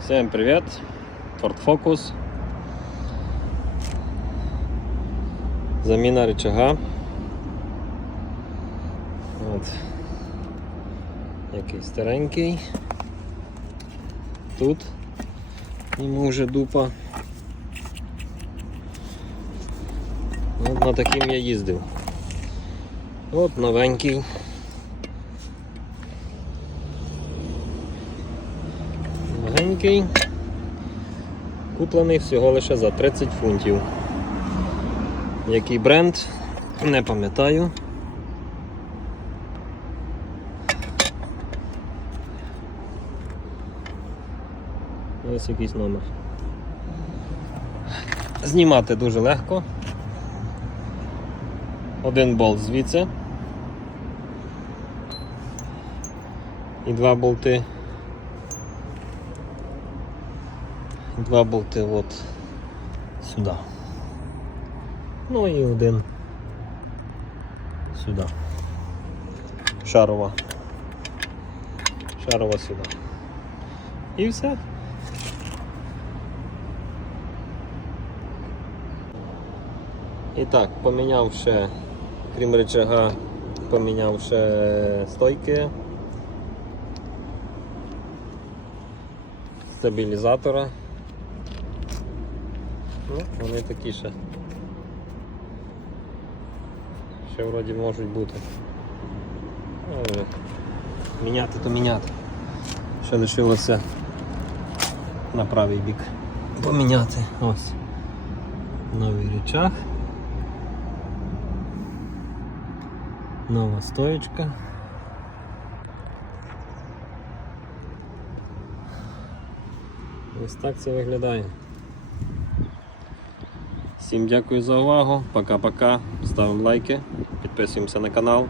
Всем привет! Ford Focus. Заміна рычага. От. Який старенький. Тут йому вже дупа. От на таким я їздив. От новенький. Легенький. Куплений всього лише за 30 фунтів. Який бренд? Не пам'ятаю. Ось якийсь номер. Знімати дуже легко. Один болт звідси. І два болти. Два болти от сюди. Ну і один сюди. Шарова. Шарова сюди. І все. І так, поміняв ще, крім рычага, поміняв ще стойки. Стабілізатора. Ну, вони такі ще. Ще вроді можуть бути. Ну, але міняти то міняти. Ще лишилося на правий бік поміняти. Ось. Новий рычаг. Нова стоечка. Ось так це виглядає. Всім дякую за увагу. Пока-пока. Ставимо лайки, підписуємося на канал.